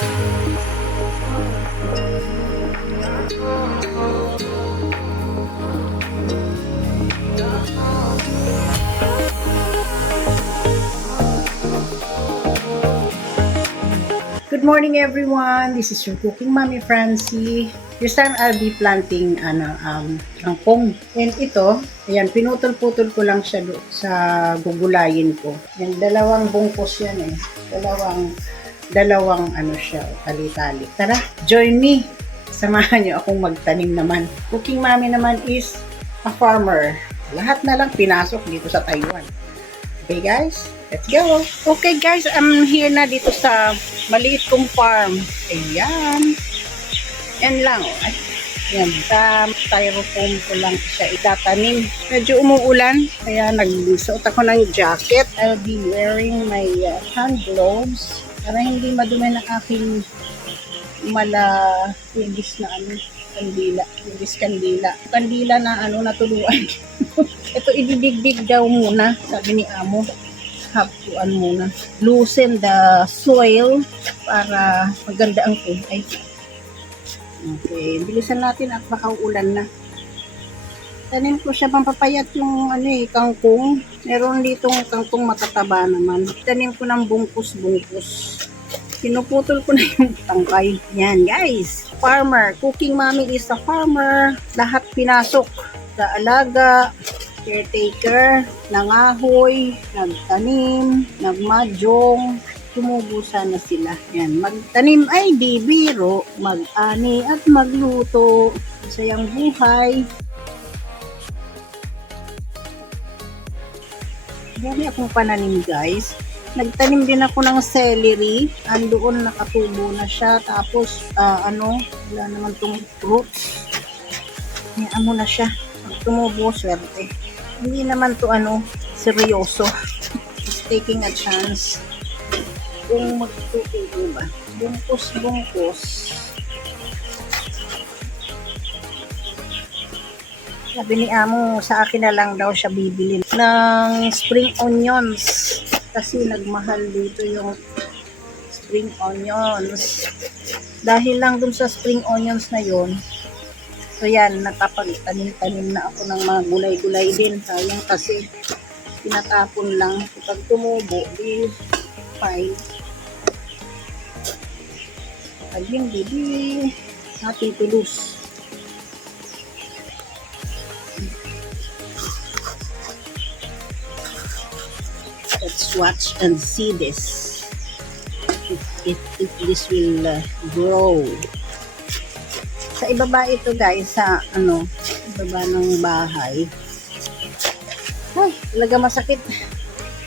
Good morning everyone, this is your cooking mommy Francie. This time I'll be planting kangkong. And ito, ayan, pinutol-putol ko lang siya sa gugulayin ko. Yan, dalawang bungkos yan eh. Dalawang siya, tali-tali. Tara, join me. Samahan niyo akong magtanim naman. Cooking mommy naman is a farmer. Lahat na lang pinasok dito sa Taiwan. Okay guys, let's go! Okay guys, I'm here na dito sa maliit kong farm. Ayan. Yan lang. Ayan, sa styrofoam ko lang siya itatanim. Medyo umuulan, kaya nagsuot ako ng jacket. I'll be wearing my hand gloves para hindi madumi ng aking malagis na kandila. Kandila na natuluan. Ito ididigdig daw muna, sabi ni Amo. Hapuan muna. Loosen the soil para maganda ang kulay. Okay, bilisan natin at baka ulan na. Tanim ko siya pampapayat yung kangkong. Meron ditong kangkong matataba naman. Tanim ko ng bungkus-bungkus. Pinuputol ko na yung tangkay. Yan guys. Farmer. Cooking mommy is a farmer. Lahat pinasok. Sa alaga, caretaker, nangahoy, nagtanim, nagmadyong, tumubo sana sila. Yan, magtanim ay di biro, mag-ani at magluto. Masayang buhay. Dami akong pananim guys. Nagtanim din ako ng celery. Andoon nakatubo na siya. Tapos, wala naman tong fruits. Hayaan mo na siya. Tumubo, swerte. Hindi naman to seryoso. Just taking a chance. Kung magtutubo ba? Bungkus. Sabi ni Amo, sa akin na lang daw siya bibili ng spring onions. Kasi nagmahal dito yung spring onions. Dahil lang dun sa spring onions na yon. So yan, nakapagtanim-tanim na ako ng mga gulay-gulay din. Sayang kasi tinatapon lang. Kapag tumubo, di fine. Pag hindi, di natin tulus. Let's watch and see this. If this will grow. Sa ibaba ito guys, sa ibaba ng bahay. Ay, talaga masakit.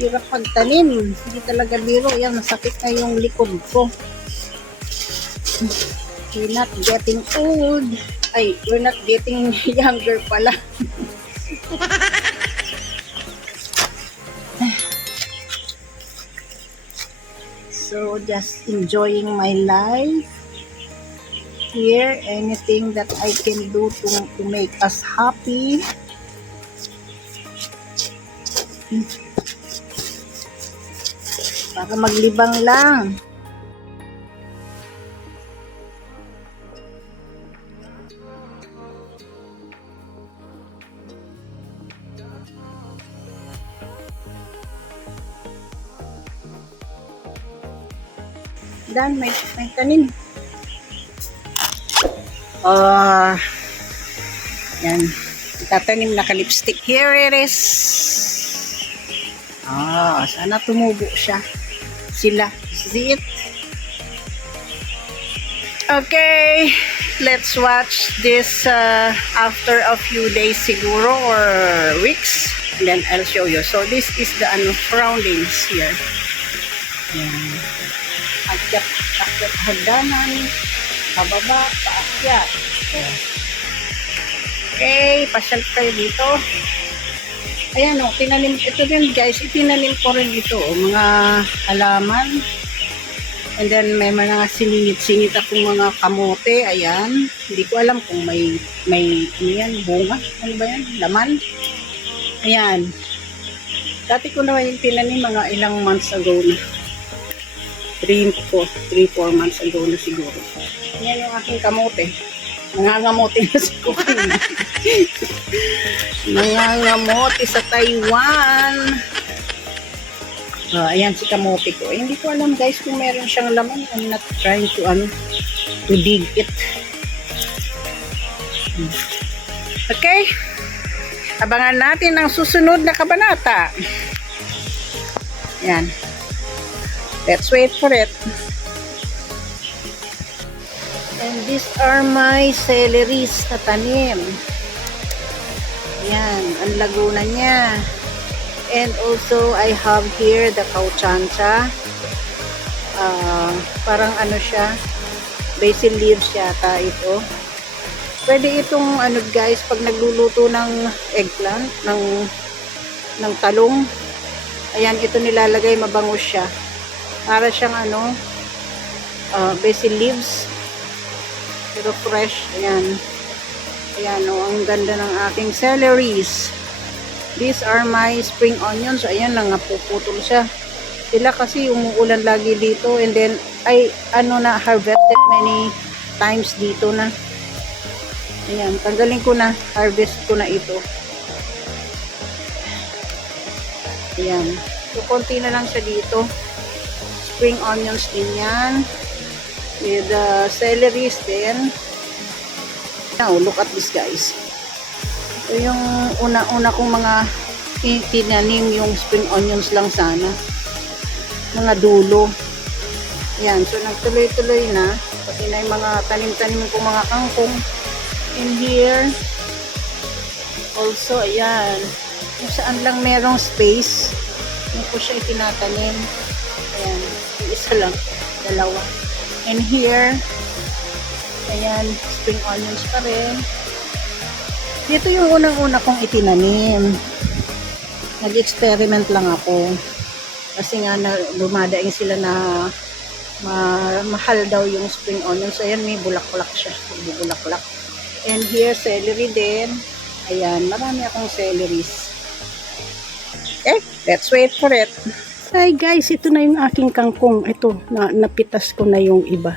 Hirap pagtanim. Hindi talaga biro. Yan, masakit na yung likod ko. We're not getting old. Ay, we're not getting younger pala. So, just enjoying my life. Here, anything that I can do to make us happy. Para maglibang lang. Dan, may tanim. Yan. Itatanim na ka-lipstick. Here it is. Sana tumubo siya. Sila. See it? Okay. Let's watch this after a few days siguro or weeks. And then I'll show you. So this is the surroundings here. Yan. Akyat hagdanan. Pababa, paakyat. Okay, pasyal kayo dito. Ayan tinanim, ito din guys, itinanim ko rin ito, mga halaman. And then may mga siningit-singit akong mga kamote, ayan. Hindi ko alam kung may yan, bunga, ano ba yan, laman. Ayan. Dati ko naman yung tinanim mga ilang months ago na. 3-4 months ago na siguro. Yan yung aking kamote. Nangangamote na si Cookie. Nangangamote sa Taiwan. Ayan si kamote ko. Hindi ko alam guys kung meron siyang laman. I'm not trying to dig it. Okay. Abangan natin ang susunod na kabanata. Yan. Let's wait for it. And these are my celeries na tanim. Yan. Ang lago na niya. And also, I have here the kauchancha. Parang ano siya. Basil leaves yata ito. Pwede itong ano guys, pag nagluluto ng eggplant, ng talong. Ayan, ito nilalagay, mabango siya. Para siyang ano, basil leaves. Pero fresh. Ayan. Ayan, oh, ang ganda ng aking celeries. These are my spring onions. Ayan, nangapuputol siya. Sila kasi umuulan lagi dito. And then, harvested many times dito na. Ayan, tanggalin ko na. Harvest ko na ito. Ayan. So, konti na lang siya dito. Spring onions din yan. With celeries din. Now, look at this guys. Ito yung una-una kong mga tinanim yung spring onions lang sana. Mga dulo. Ayan, so nagtuloy-tuloy na. Pati na yung mga tanim-tanim kong mga kangkong. In here. Also, ayan. Kung saan lang merong space, hindi ko siya itinatanim. Ayan, yung isa lang. Dalawa. And here, ayan, spring onions pa rin. Dito yung unang-una kong itinanim. Nag-experiment lang ako. Kasi nga, dumadaing sila na mahal daw yung spring onions. Ayan, may bulak-bulak siya. Bulak-bulak. And here, celery din. Ayan, marami akong celeries. Okay, let's wait for it. Hi guys, ito na yung aking kangkong. Ito, napitas ko na yung iba.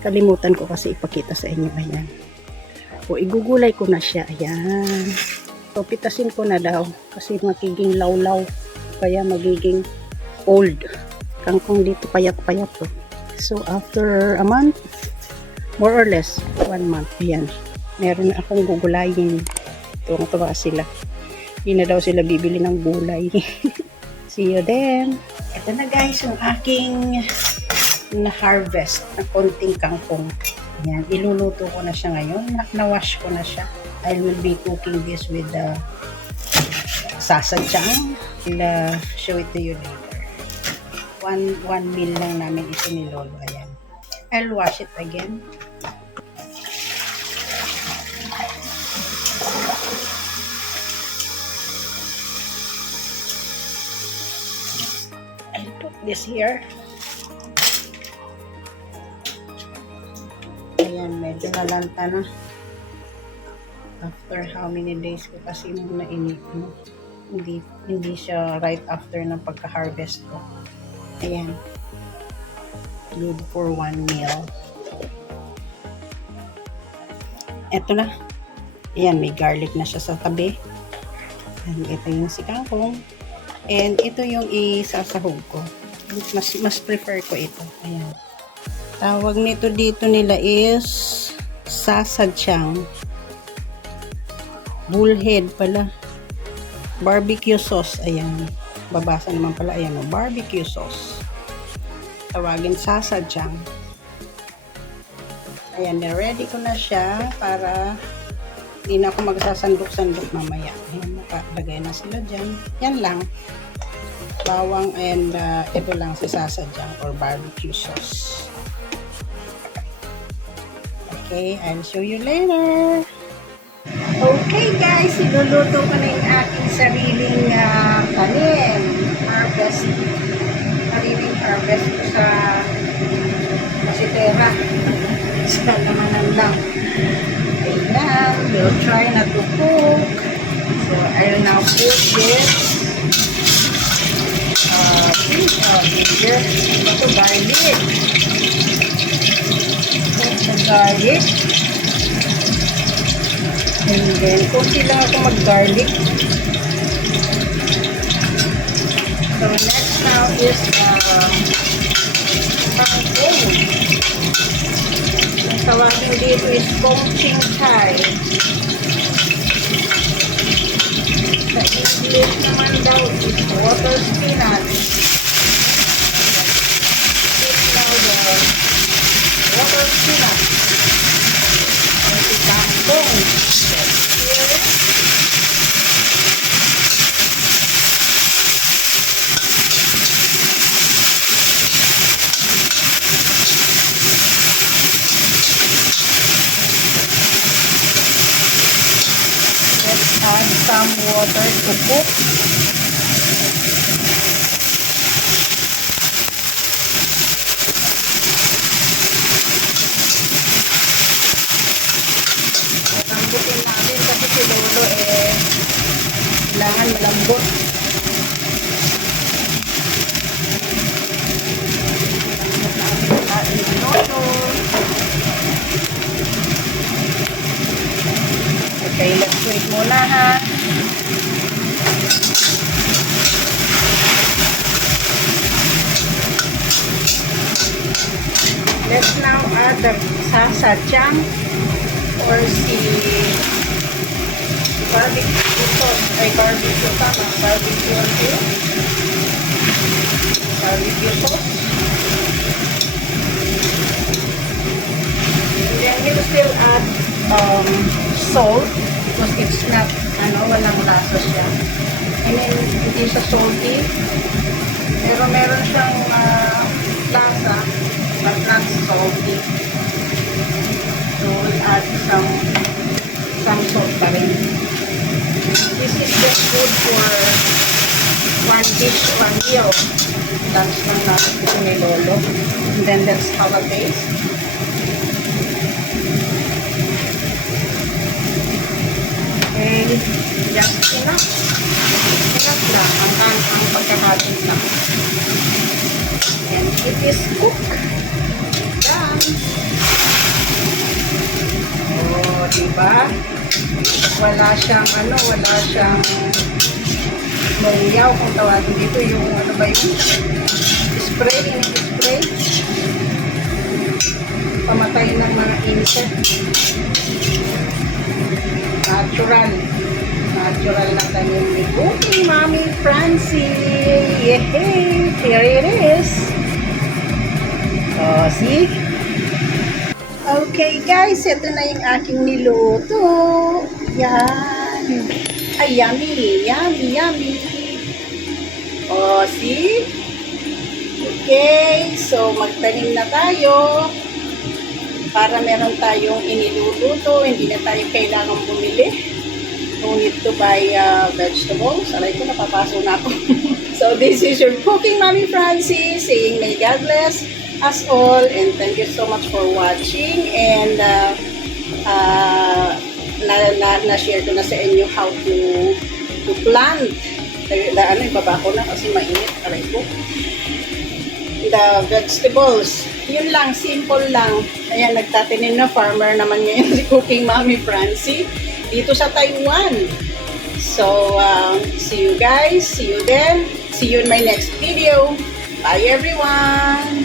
Kalimutan ko kasi ipakita sa inyo. Ayan. O, igugulay ko na siya. Ayan. So, pitasin ko na daw. Kasi magiging lawlaw. Kaya magiging old. Kangkong dito payat-payat to. So, after a month, more or less, 1 month. Ayan. Meron na akong gugulayin. Tuwang-tuwa sila. Hindi na daw sila bibili ng gulay. See you then. Ito na guys, yung aking na-harvest na konting kangkong. Ayan, iluluto ko na siya ngayon. Na-wash ko na siya. I will be cooking this with the sasadyang. I'll show it to you later. One meal lang namin ito ni Lolo. Ayan. I'll wash it again. This here. Ayan, medyo nalanta na. After how many days ko kasi nung nainit mo. Hindi siya right after ng pagka-harvest ko. Ayan. Good for 1 meal. Eto na. Ayan, may garlic na siya sa tabi. And ito yung si kangkong. And ito yung isasahog ko. Mas prefer ko ito. Ayan. Tawag nito dito nila is sasadyang. Bullhead pala. Barbecue sauce. Ayan. Babasa naman pala. Ayan o. Barbecue sauce. Tawagin sasadyang. Ayan. Ready ko na siya para hindi na ako magsasandok-sandok mamaya. Ayan. Nakalagay na sila dyan. Yan lang. Bawang and ito lang si sasadyang or barbecue sauce. Okay, I'll show you later. Okay guys, iluluto ko na yung aking sariling tanim. Sariling harvest ko sa masitera. Sa lamanan lang. Ayan, we'll try na to cook. So, I'll now put this ginger. Ito, garlic. Ito, garlic. And then, kunti lang ako mag-garlic. So, next now is kangkong. Ang tawagin dito is kong ching chai. Sa English naman daw is water spinach. This now the water spinach. Ito kangkong. Here. Add some water to cook. Lambutin natin kasi si Lolo kailangan malambot. Atin si Lolo. Okay, let's wait muna ha. Let's now add the sasachang or si barbecue sauce. Ay, barbecue tama. Barbecue oil. Barbecue sauce. And then you still add salt because it's not, walang lasa siya. And then, hindi siya salty. Pero meron siyang lasa, but not salty. So, we'll add some salt pa rin. This is just good for one dish, one meal. Lunch lang natin ito ni Lolo. And then, that's how it tastes. And just enough. Enough lang. Ang pagkakatin lang. And it is cooked. Done. Oh, diba? Wala siyang mayaw kung tawagin dito. Yung spray, spray. Pamatay ng mga insect. Natural lang kanyang ni Cooking Mommy Francie. Yay! Here it is. Oh, see? Okay guys, ito na yung aking niluto. Yan. Ay, yummy. Yummy, yummy. Oh, see? Okay, so magtanim na tayo. Para meron tayong iniluluto, hindi na tayo kailangang bumili. No need to buy vegetables. Aray ko, napapaso na ako. So, this is your Cooking Mommy Francie saying may God bless us all and thank you so much for watching and na-share ko na sa inyo how to plant. Ibaba ko na kasi mainit. Aray ko. The vegetables. Yun lang, simple lang. Ayan, nagtatanim na farmer naman ngayon si Cooking Mommy Francie dito sa Taiwan. So, see you guys. See you then. See you in my next video. Bye everyone!